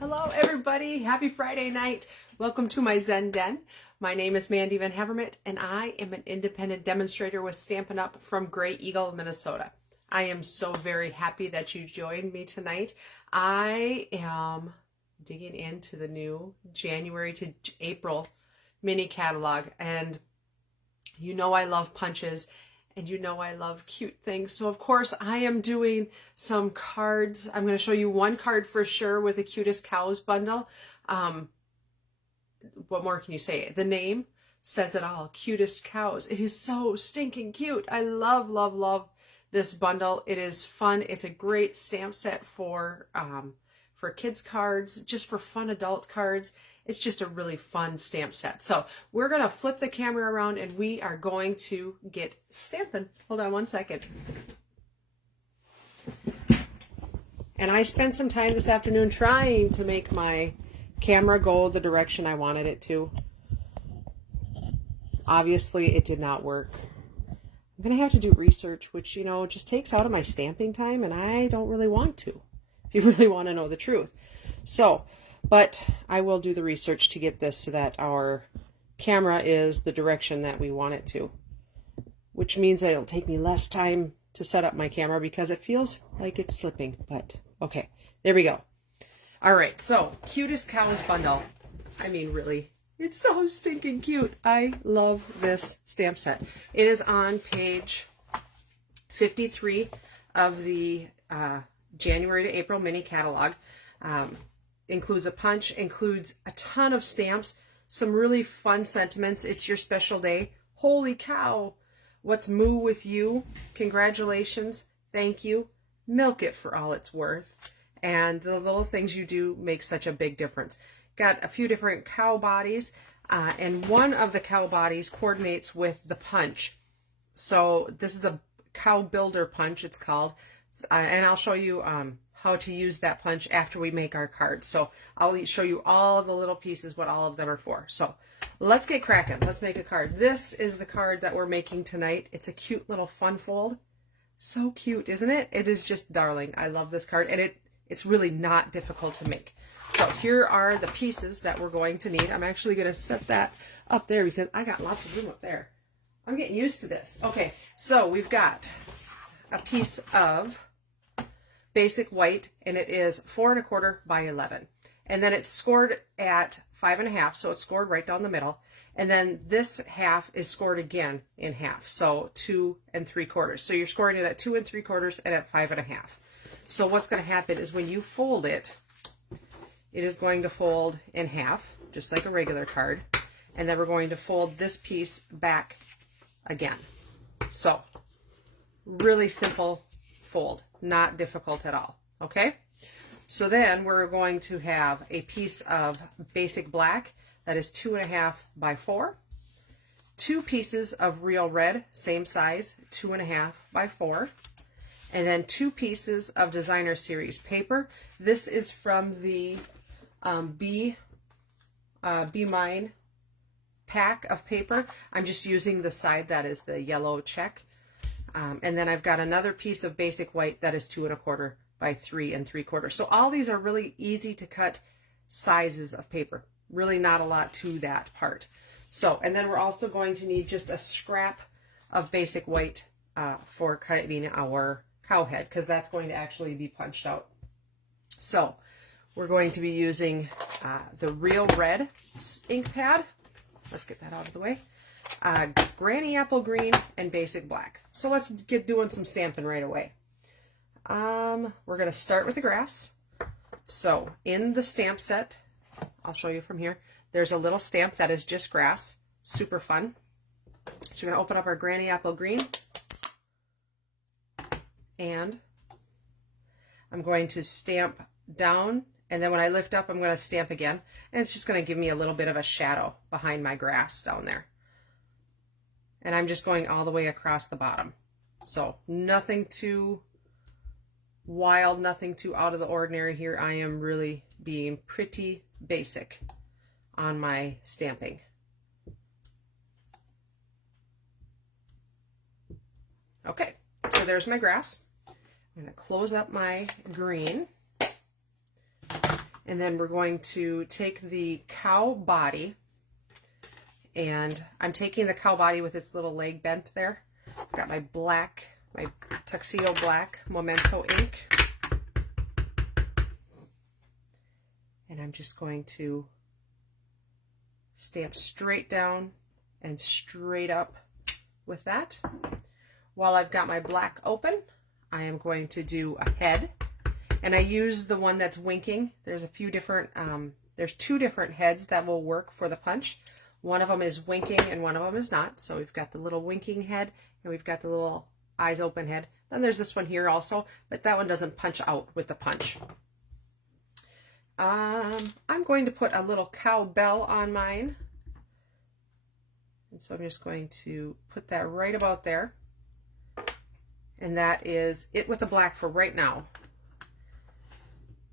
Hello everybody, happy Friday night. Welcome to my Zen Den. My name is Mandy Van Havermit and I am an independent demonstrator with Stampin' Up! From Gray Eagle, Minnesota. I am so very happy that you joined me tonight. I am digging into the new January to April mini catalog, and you know I love punches and you know I love cute things. So of course I am doing some cards. I'm going to show you one card for sure with the Cutest Cows bundle. What more can you say? The name says it all, Cutest Cows. It is so stinking cute. I love, love, love this bundle. It is fun. It's a great stamp set for kids cards, just for fun adult cards. It's just a really fun stamp set. So we're going to flip the camera around and we are going to get stamping. Hold on one second. And I spent some time this afternoon trying to make my camera go the direction I wanted it to. Obviously, it did not work. I'm going to have to do research, which, you know, just takes out of my stamping time, and I don't really want to, if you really want to know the truth. So, but I will do the research to get this so that our camera is the direction that we want it to, which means that it'll take me less time to set up my camera because it feels like it's slipping, but okay, there we go. All right, so Cutest Cows bundle. I mean, really, it's so stinking cute. I love this stamp set. It is on page 53 of the January to April mini catalog. Includes a punch, includes a ton of stamps, some really fun sentiments. It's your special day. Holy cow. What's moo with you? Congratulations. Thank you. Milk it for all it's worth. And the little things you do make such a big difference. Got a few different cow bodies, and one of the cow bodies coordinates with the punch. So this is a cow builder punch, it's called. And I'll show you how to use that punch after we make our cards. So I'll show you all the little pieces, what all of them are for. So let's get cracking. Let's make a card. This is the card that we're making tonight. It's a cute little fun fold. So cute, isn't it? It is just darling. I love this card, and it's really not difficult to make. So here are the pieces that we're going to need. I'm actually going to set that up there because I got lots of room up there. I'm getting used to this. Okay, so we've got a piece of basic white, and it is 4 1/4 by 11, and then it's scored at 5 1/2, so it's scored right down the middle, and then this half is scored again in half, so 2 3/4. So you're scoring it at 2 3/4 and at 5 1/2. So what's going to happen is when you fold it, it is going to fold in half, just like a regular card, and then we're going to fold this piece back again. So really simple fold, not difficult at all. Okay, so then we're going to have a piece of basic black that is 2 1/2 by 4, 2 pieces of real red, same size, 2 1/2 by 4, and then 2 pieces of designer series paper. This is from the Be Mine pack of paper. I'm just using the side that is the yellow check. And then I've got another piece of basic white that is 2 1/4 by 3 3/4. So all these are really easy to cut sizes of paper. Really not a lot to that part. So, and then we're also going to need just a scrap of basic white for cutting our cow head, because that's going to actually be punched out. So we're going to be using the Real Red ink pad. Let's get that out of the way. Granny Apple Green and basic black. So let's get doing some stamping right away. We're going to start with the grass. So in the stamp set, I'll show you from here, there's a little stamp that is just grass. Super fun. So we're going to open up our Granny Apple Green, and I'm going to stamp down, and then when I lift up, I'm going to stamp again, and it's just going to give me a little bit of a shadow behind my grass down there. And I'm just going all the way across the bottom. So nothing too wild, nothing too out of the ordinary here. I am really being pretty basic on my stamping. Okay, so there's my grass. I'm going to close up my green. And then we're going to take the cow body, and I'm taking the cow body with its little leg bent there. I've got my black, my Tuxedo Black Memento ink. And I'm just going to stamp straight down and straight up with that. While I've got my black open, I am going to do a head. And I use the one that's winking. There's a few different, there's two different heads that will work for the punch. One of them is winking and one of them is not. So we've got the little winking head and we've got the little eyes open head. Then there's this one here also, but that one doesn't punch out with the punch. I'm going to put a little cow bell on mine. And so I'm just going to put that right about there. And that is it with the black for right now.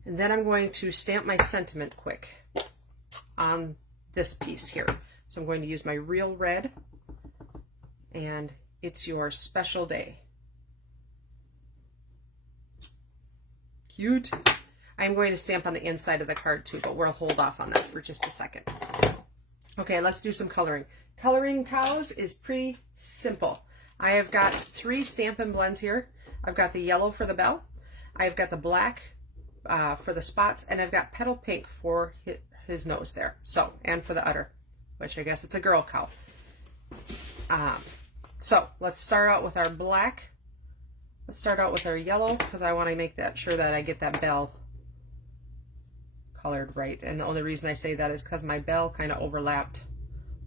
And then I'm going to stamp my sentiment quick on this piece here. So I'm going to use my real red, and it's your special day. Cute. I'm going to stamp on the inside of the card too, but we'll hold off on that for just a second. Okay, let's do some coloring. Coloring cows is pretty simple. I have got 3 Stampin' blends here. I've got the yellow for the bell. I've got the black for the spots, and I've got petal pink for his nose there. So, and for the udder, which I guess it's a girl cow. So let's start out with our black. Let's start out with our yellow because I want to make that sure that I get that bell colored right. And the only reason I say that is because my bell kind of overlapped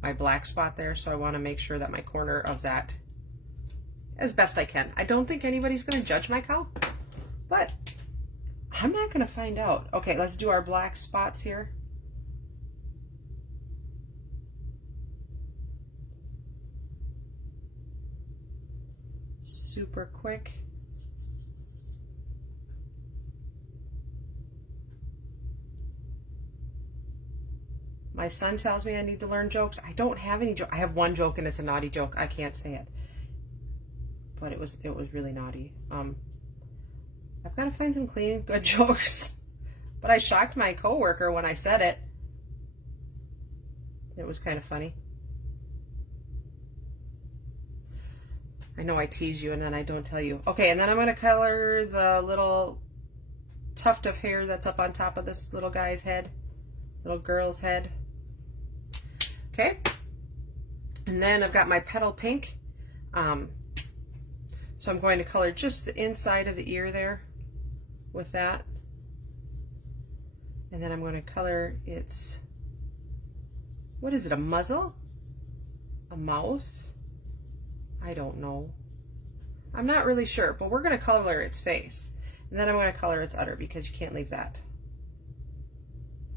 my black spot there, so I want to make sure that my corner of that as best I can. I don't think anybody's going to judge my cow, but I'm not going to find out. Okay, let's do our black spots here. Super quick. My son tells me I need to learn jokes. I don't have any jokes. I have one joke and it's a naughty joke. I can't say it. But it was really naughty. I've got to find some clean, good jokes. But I shocked my coworker when I said it. It was kind of funny. I know I tease you and then I don't tell you. Okay, and then I'm going to color the little tuft of hair that's up on top of this little guy's head, little girl's head. Okay, and then I've got my petal pink. So I'm going to color just the inside of the ear there with that. And then I'm going to color its, what is it, a muzzle? A mouth? I don't know. I'm not really sure, but we're going to color its face. And then I'm going to color its udder because you can't leave that.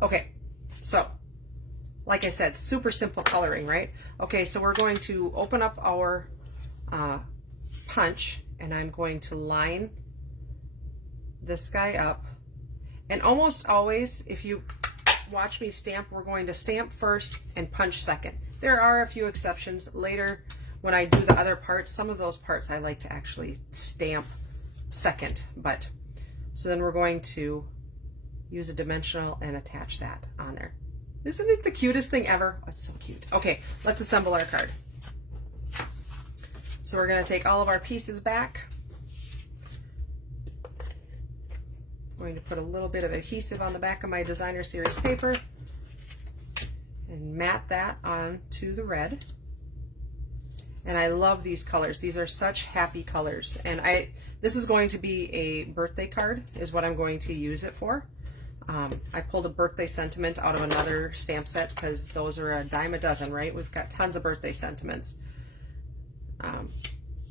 Okay, so like I said, super simple coloring, right? Okay, so we're going to open up our punch, and I'm going to line this guy up. And almost always, if you watch me stamp, we're going to stamp first and punch second. There are a few exceptions. Later, when I do the other parts, some of those parts I like to actually stamp second. But so then we're going to use a dimensional and attach that on there. Isn't it the cutest thing ever? Oh, it's so cute. Okay, let's assemble our card. So we're going to take all of our pieces back. I'm going to put a little bit of adhesive on the back of my designer series paper and mat that onto the red. And I love these colors. These are such happy colors. And this is going to be a birthday card is what I'm going to use it for. I pulled a birthday sentiment out of another stamp set because those are a dime a dozen, right? We've got tons of birthday sentiments.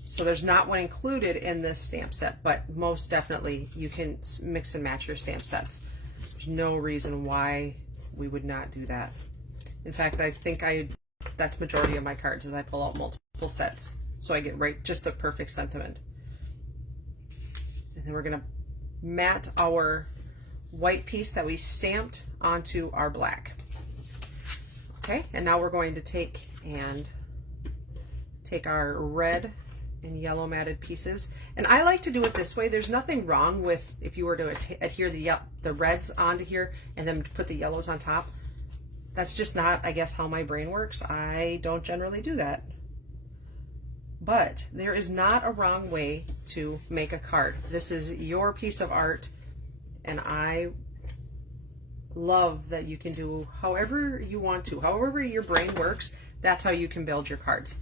So there's not one included in this stamp set, but most definitely you can mix and match your stamp sets. There's no reason why we would not do that. In fact, I think that's majority of my cards is I pull out multiple sets. So I get just the perfect sentiment. And then we're gonna mat our white piece that we stamped onto our black. Okay, and now we're going to take our red and yellow matted pieces. And I like to do it this way. There's nothing wrong with if you were to adhere the reds onto here and then put the yellows on top. That's just not, I guess, how my brain works. I don't generally do that. But there is not a wrong way to make a card. This is your piece of art, and I love that you can do however you want to. However your brain works, that's how you can build your cards.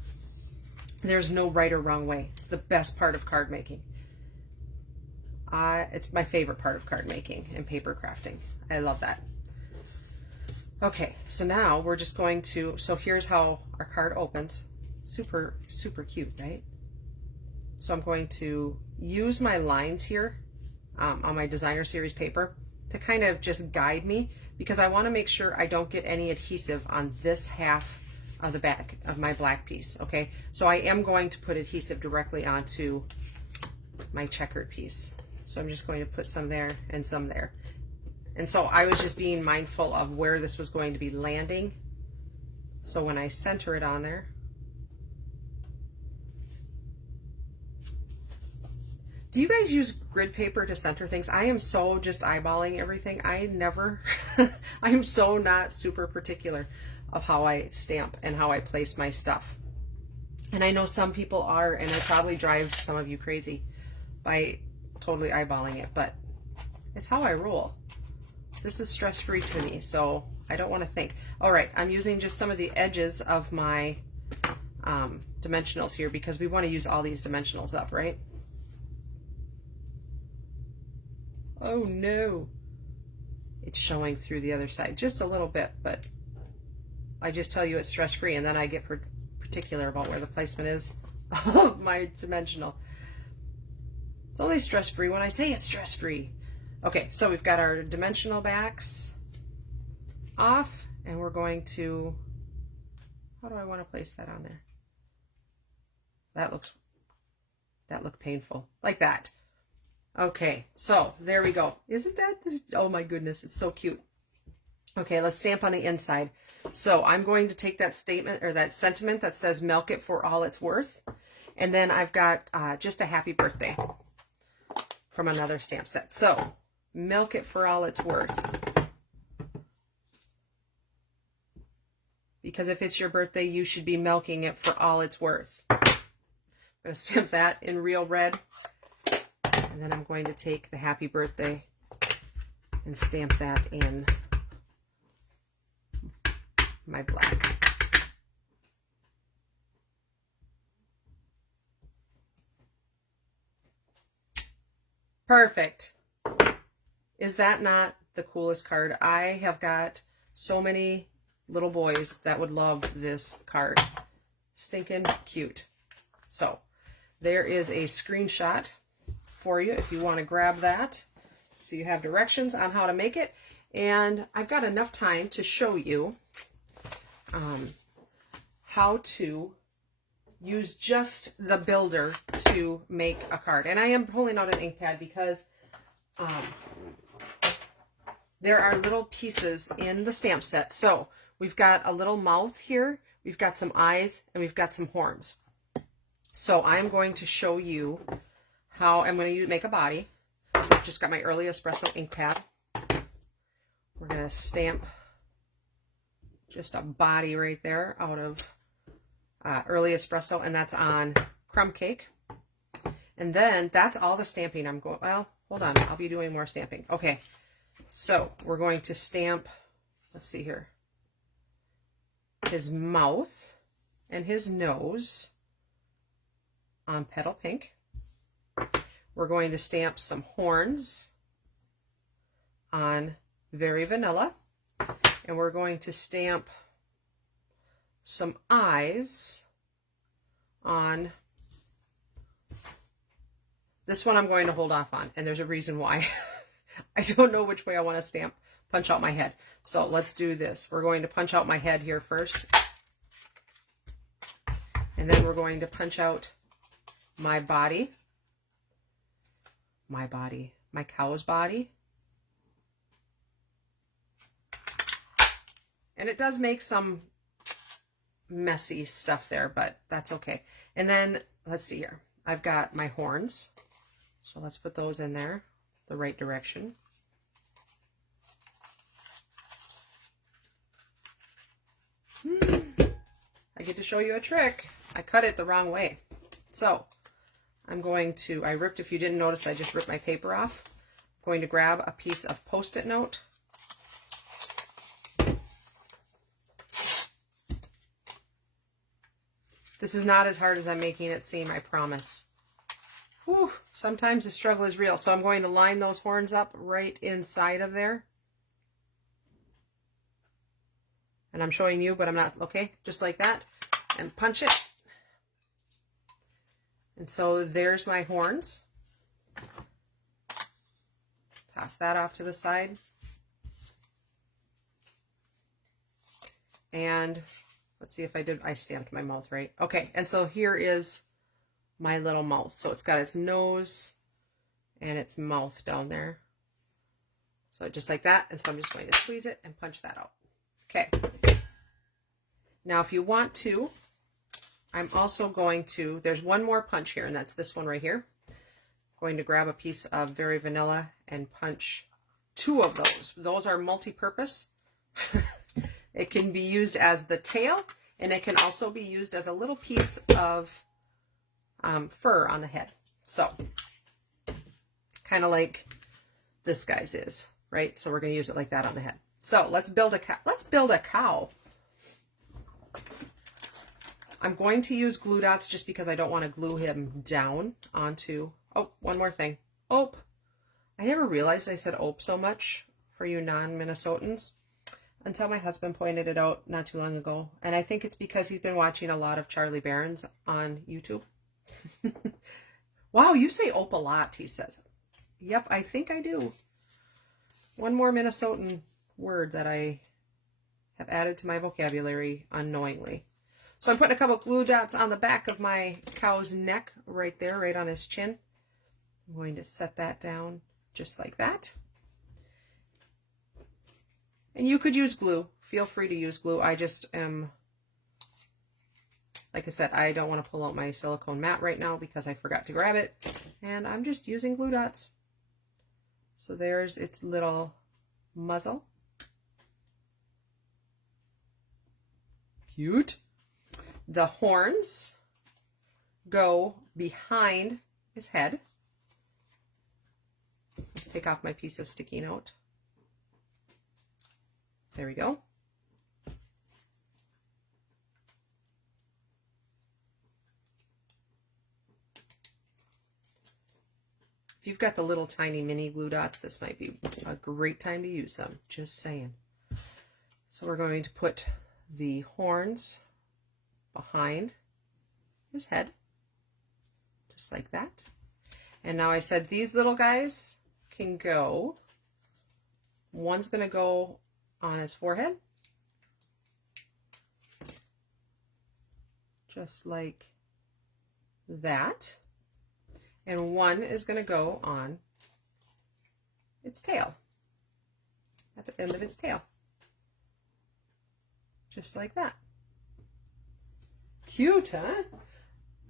There's no right or wrong way. It's the best part of card making. It's my favorite part of card making and paper crafting. I love that. Okay, so now we're just going to, so here's how our card opens. Super, super cute, right? So I'm going to use my lines here on my designer series paper to kind of just guide me, because I want to make sure I don't get any adhesive on this half of the back of my black piece. Okay, so I am going to put adhesive directly onto my checkered piece. So I'm just going to put some there and some there. And so I was just being mindful of where this was going to be landing. So when I center it on there, do you guys use grid paper to center things? I am so just eyeballing everything. I never, I am so not super particular of how I stamp and how I place my stuff. And I know some people are, and it probably drives some of you crazy by totally eyeballing it, but it's how I roll. This is stress-free to me, so I don't want to think. All right, I'm using just some of the edges of my dimensionals here, because we want to use all these dimensionals up, right? Oh no, it's showing through the other side just a little bit, but I just tell you it's stress-free, and then I get particular about where the placement is of my dimensional. It's only stress-free when I say it's stress-free. Okay, so we've got our dimensional backs off, and we're going to, how do I want to place that on there? That looked painful, like that. Okay, so there we go. Isn't that, oh my goodness, it's so cute. Okay, let's stamp on the inside. So I'm going to take that statement, or that sentiment that says milk it for all it's worth. And then I've got just a happy birthday from another stamp set. So milk it for all it's worth. Because if it's your birthday, you should be milking it for all it's worth. I'm going to stamp that in real red. And then I'm going to take the happy birthday and stamp that in my black. Perfect. Is that not the coolest card? I have got so many little boys that would love this card. Stinking cute. So there is a screenshot for you if you want to grab that, so you have directions on how to make it. And I've got enough time to show you how to use just the builder to make a card. And I am pulling out an ink pad because there are little pieces in the stamp set. So we've got a little mouth here, we've got some eyes, and we've got some horns. So I'm going to show you how I'm going to make a body. So I've just got my Early Espresso ink pad. We're going to stamp just a body right there out of Early Espresso, and that's on crumb cake. And then that's all the stamping I'm going, well, hold on, I'll be doing more stamping. Okay, so we're going to stamp, let's see here, his mouth and his nose on Petal Pink. We're going to stamp some horns on Very Vanilla. And we're going to stamp some eyes on this one. I'm going to hold off on, and there's a reason why. I don't know which way I want to stamp, punch out my head. So let's do this. We're going to punch out my head here first. And then we're going to punch out my body. My cow's body. And it does make some messy stuff there, but that's okay. And then, let's see here. I've got my horns. So let's put those in there, the right direction. I get to show you a trick. I cut it the wrong way. So I'm going to, if you didn't notice, I just ripped my paper off. I'm going to grab a piece of Post-it note. This is not as hard as I'm making it seem, I promise. Whew, sometimes the struggle is real. So I'm going to line those horns up right inside of there. And I'm showing you, but I'm not, okay, just like that. And punch it. And so there's my horns. Toss that off to the side. And let's see if I stamped my mouth right. Okay, and so here is my little mouth. So it's got its nose and its mouth down there. So just like that. And so I'm just going to squeeze it and punch that out. Okay. Now if you want to, I'm also going to, there's one more punch here, and that's this one right here. I'm going to grab a piece of Very Vanilla and punch 2 of those. Those are multi-purpose. It can be used as the tail, and it can also be used as a little piece of fur on the head. So, kind of like this guy's is, right? So we're going to use it like that on the head. So let's build a cow. Let's build a cow. I'm going to use glue dots just because I don't want to glue him down onto, oh, one more thing. Ope. I never realized I said ope so much for you non-Minnesotans until my husband pointed it out not too long ago. And I think it's because he's been watching a lot of Charlie Barron's on YouTube. Wow, you say ope a lot, he says. Yep, I think I do. One more Minnesotan word that I have added to my vocabulary unknowingly. So I'm putting a couple glue dots on the back of my cow's neck right there, right on his chin. I'm going to set that down just like that. And you could use glue. Feel free to use glue. I just am, like I said, I don't want to pull out my silicone mat right now because I forgot to grab it. And I'm just using glue dots. So there's its little muzzle. Cute. The horns go behind his head. Let's take off my piece of sticky note. There we go. If you've got the little tiny mini glue dots, this might be a great time to use them. Just saying. So we're going to put the horns behind his head, just like that. And now I said these little guys can go, one's going to go on his forehead, just like that, and one is going to go on its tail, at the end of its tail, just like that. Cute, huh?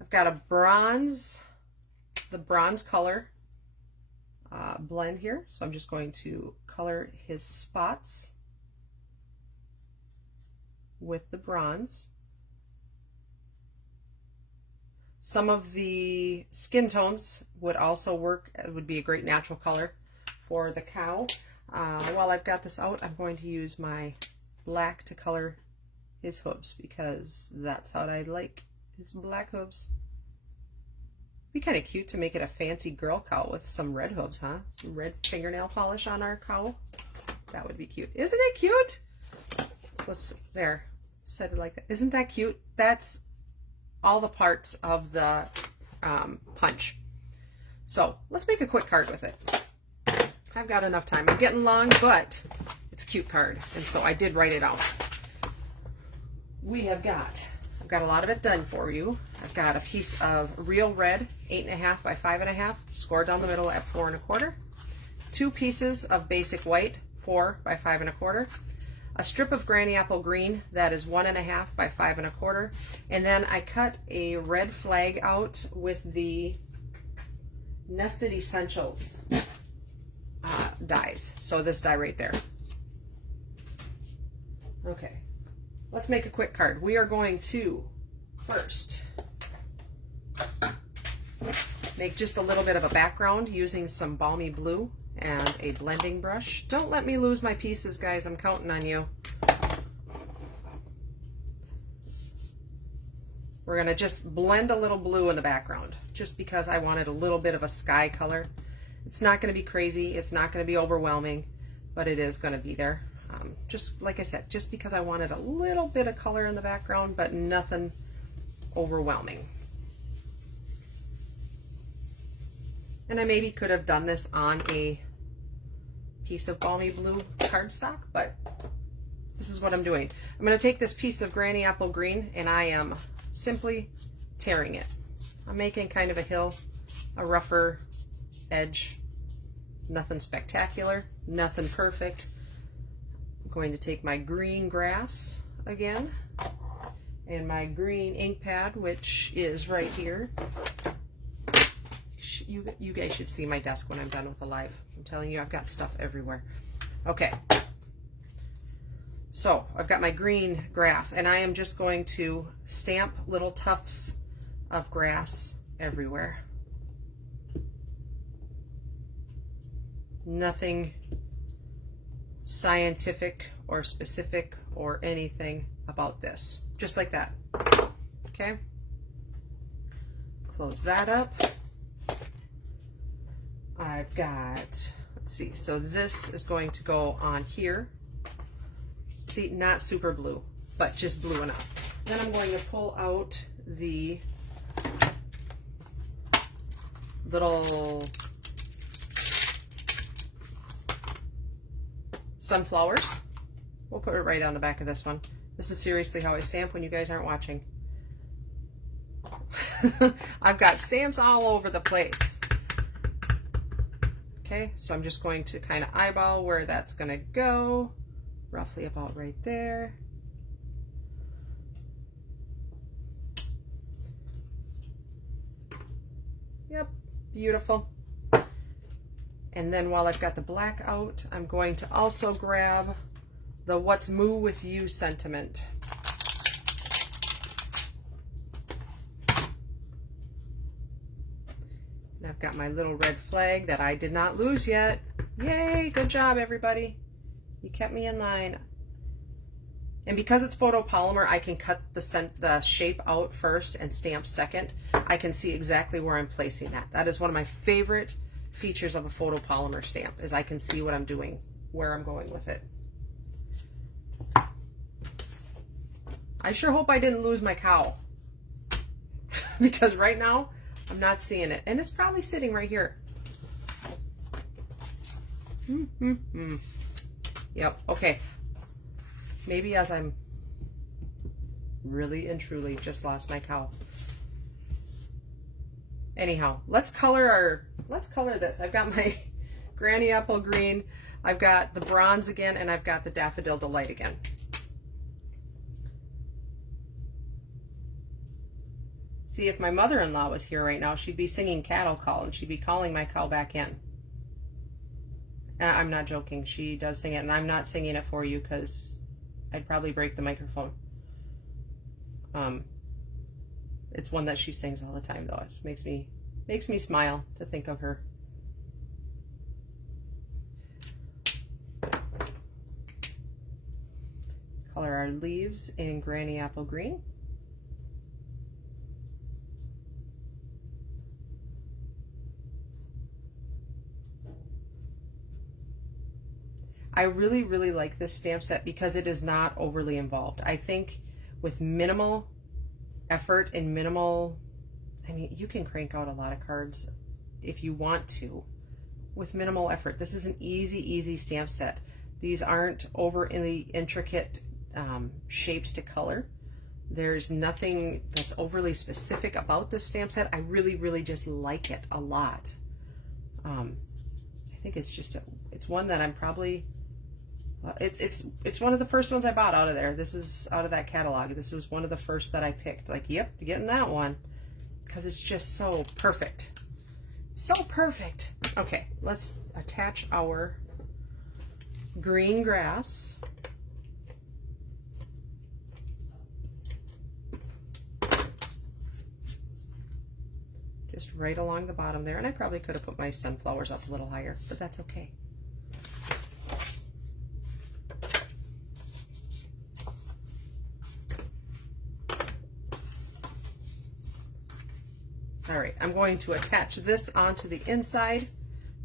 I've got a bronze, the bronze color blend here. So I'm just going to color his spots with the bronze. Some of the skin tones would also work. It would be a great natural color for the cow. While I've got this out, I'm going to use my black to color his hooves because that's how I like his black hooves. Be kind of cute to make it a fancy girl cow with some red hooves, huh? Some red fingernail polish on our cow. That would be cute. Isn't it cute? So let's, there, set it like that. Isn't that cute? That's all the parts of the punch. So let's make a quick card with it. I've got enough time. I'm getting long, but it's a cute card. And so I did write it out. I've got a lot of it done for you. I've got a piece of real red, 8.5 by 5.5, scored down the middle at 4 1/4. 2 pieces of basic white, 4 by 5 1/4. a strip of Granny Apple Green that is 1.5 by 5 1/4, and then I cut a red flag out with the Nested Essentials dies. So this die right there. Okay, let's make a quick card. We are going to first make just a little bit of a background using some balmy blue and a blending brush. Don't let me lose my pieces, guys. I'm counting on you. We're going to just blend a little blue in the background just because I wanted a little bit of a sky color. It's not going to be crazy. It's not going to be overwhelming, but it is going to be there. Just like I said, just because I wanted a little bit of color in the background, but nothing overwhelming. And I maybe could have done this on a piece of balmy blue cardstock, but this is what I'm doing. I'm going to take this piece of Granny Apple Green and I am simply tearing it. I'm making kind of a hill, a rougher edge, nothing spectacular, nothing perfect. I'm going to take my green grass again and my green ink pad, which is right here. You guys should see my desk when I'm done with the live. I'm telling you, I've got stuff everywhere. Okay. So I've got my green grass and I am just going to stamp little tufts of grass everywhere. Nothing scientific or specific or anything about this. Just like that. Okay. Close that up. I've got, let's see, so this is going to go on here. See, not super blue, but just blue enough. Then I'm going to pull out the little sunflowers. We'll put it right on the back of this one. This is seriously how I stamp when you guys aren't watching. I've got stamps all over the place. Okay, so I'm just going to kind of eyeball where that's going to go. Roughly about right there. Yep, beautiful. And then while I've got the black out, I'm going to also grab the What's Moo With You sentiment. And I've got my little red flag that I did not lose yet. Yay, good job everybody. You kept me in line. And because it's photopolymer, I can cut the shape out first and stamp second. I can see exactly where I'm placing that. That is one of my favorite features of a photopolymer stamp, is I can see what I'm doing, where I'm going with it. I sure hope I didn't lose my cow. Because right now, I'm not seeing it. And it's probably sitting right here. Yep, okay. Maybe as I'm really and truly just lost my cow. Anyhow, let's color this. I've got my Granny Apple Green, I've got the bronze again, and I've got the Daffodil Delight again. See, if my mother-in-law was here right now, she'd be singing Cattle Call, and she'd be calling my cow back in. I'm not joking. She does sing it, and I'm not singing it for you because I'd probably break the microphone. It's one that she sings all the time, though. It makes me smile to think of her. Color our leaves in Granny Apple Green. I really, really like this stamp set because it is not overly involved. I think with minimal effort and minimal, I mean, you can crank out a lot of cards if you want to with minimal effort. This is an easy stamp set. These aren't overly intricate shapes to color. There's nothing that's overly specific about this stamp set. I really, really just like it a lot. I think it's just it's one that I'm probably It's one of the first ones I bought out of there. This is out of that catalog. This was one of the first that I picked. Like, yep, getting that one. Because it's just so perfect. So perfect. Okay, let's attach our green grass. Just right along the bottom there. And I probably could have put my sunflowers up a little higher, but that's okay. All right, I'm going to attach this onto the inside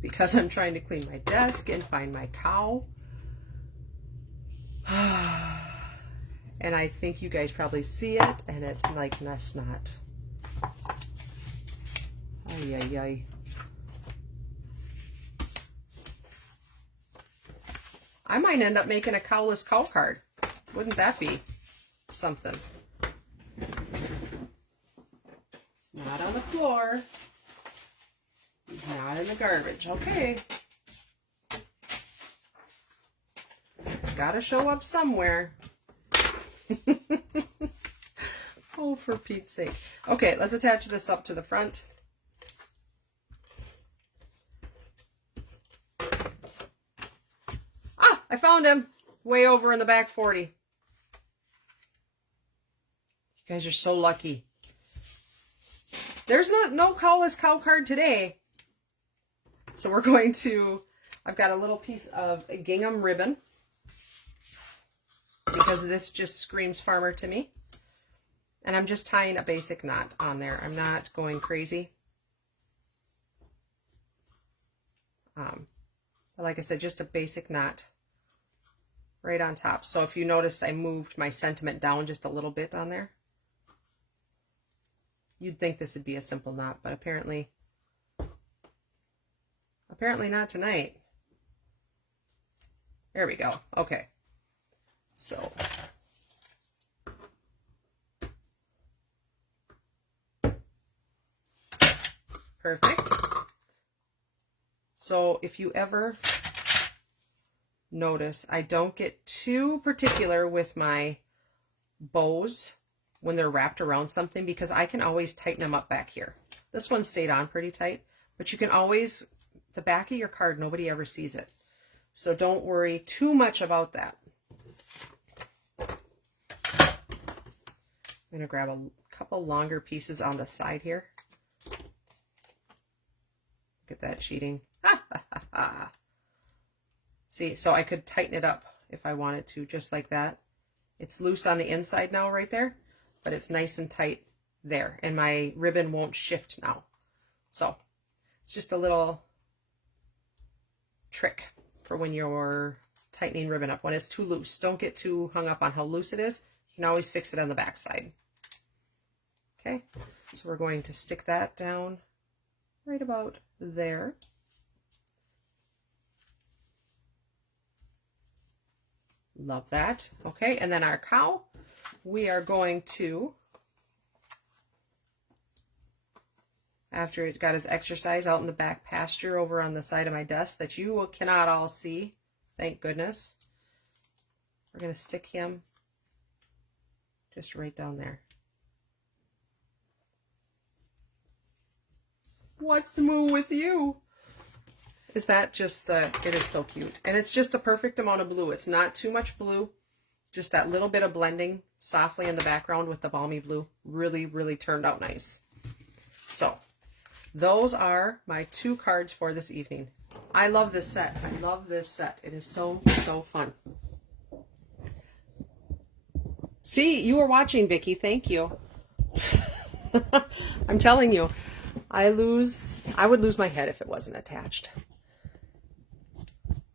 because I'm trying to clean my desk and find my cow. And I think you guys probably see it, and it's like that's not. Ay, ay, ay. I might end up making a cowless cow card. Wouldn't that be something? Not on the floor. He's not in the garbage. Okay. It's got to show up somewhere. Oh, for Pete's sake. Okay, let's attach this up to the front. Ah, I found him. Way over in the back 40. You guys are so lucky. There's no cowless cow card today. So we're going to, I've got a little piece of gingham ribbon because this just screams farmer to me. And I'm just tying a basic knot on there. I'm not going crazy. Like I said, just a basic knot right on top. So if you noticed, I moved my sentiment down just a little bit on there. You'd think this would be a simple knot, but apparently not tonight. There we go. Okay. So perfect. So if you ever notice, I don't get too particular with my bows when they're wrapped around something because I can always tighten them up back here. This one stayed on pretty tight, but you can always, the back of your card, nobody ever sees it. So don't worry too much about that. I'm going to grab a couple longer pieces on the side here. Look at that cheating. See, so I could tighten it up if I wanted to, just like that. It's loose on the inside now right there, but it's nice and tight there, and my ribbon won't shift now. So it's just a little trick for when you're tightening ribbon up. When it's too loose, don't get too hung up on how loose it is. You can always fix it on the back side. Okay, so we're going to stick that down right about there. Love that. Okay, and then our cow, we are going to, after it got his exercise out in the back pasture over on the side of my desk that you cannot all see, thank goodness, we're going to stick him just right down there. What's the move with you? Is that just the, it is so cute. And it's just the perfect amount of blue. It's not too much blue. Just that little bit of blending softly in the background with the balmy blue. Really, really turned out nice. So, those are my 2 cards for this evening. I love this set. I love this set. It is so, so fun. See, you were watching, Vicki. Thank you. I'm telling you, I would lose my head if it wasn't attached.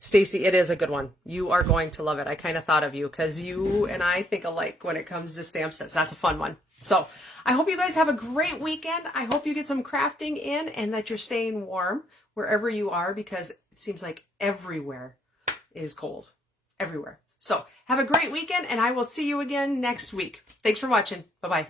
Stacy, it is a good one. You are going to love it. I kind of thought of you because you and I think alike when it comes to stamp sets. That's a fun one. So I hope you guys have a great weekend. I hope you get some crafting in and that you're staying warm wherever you are because it seems like everywhere is cold. Everywhere. So have a great weekend and I will see you again next week. Thanks for watching. Bye-bye.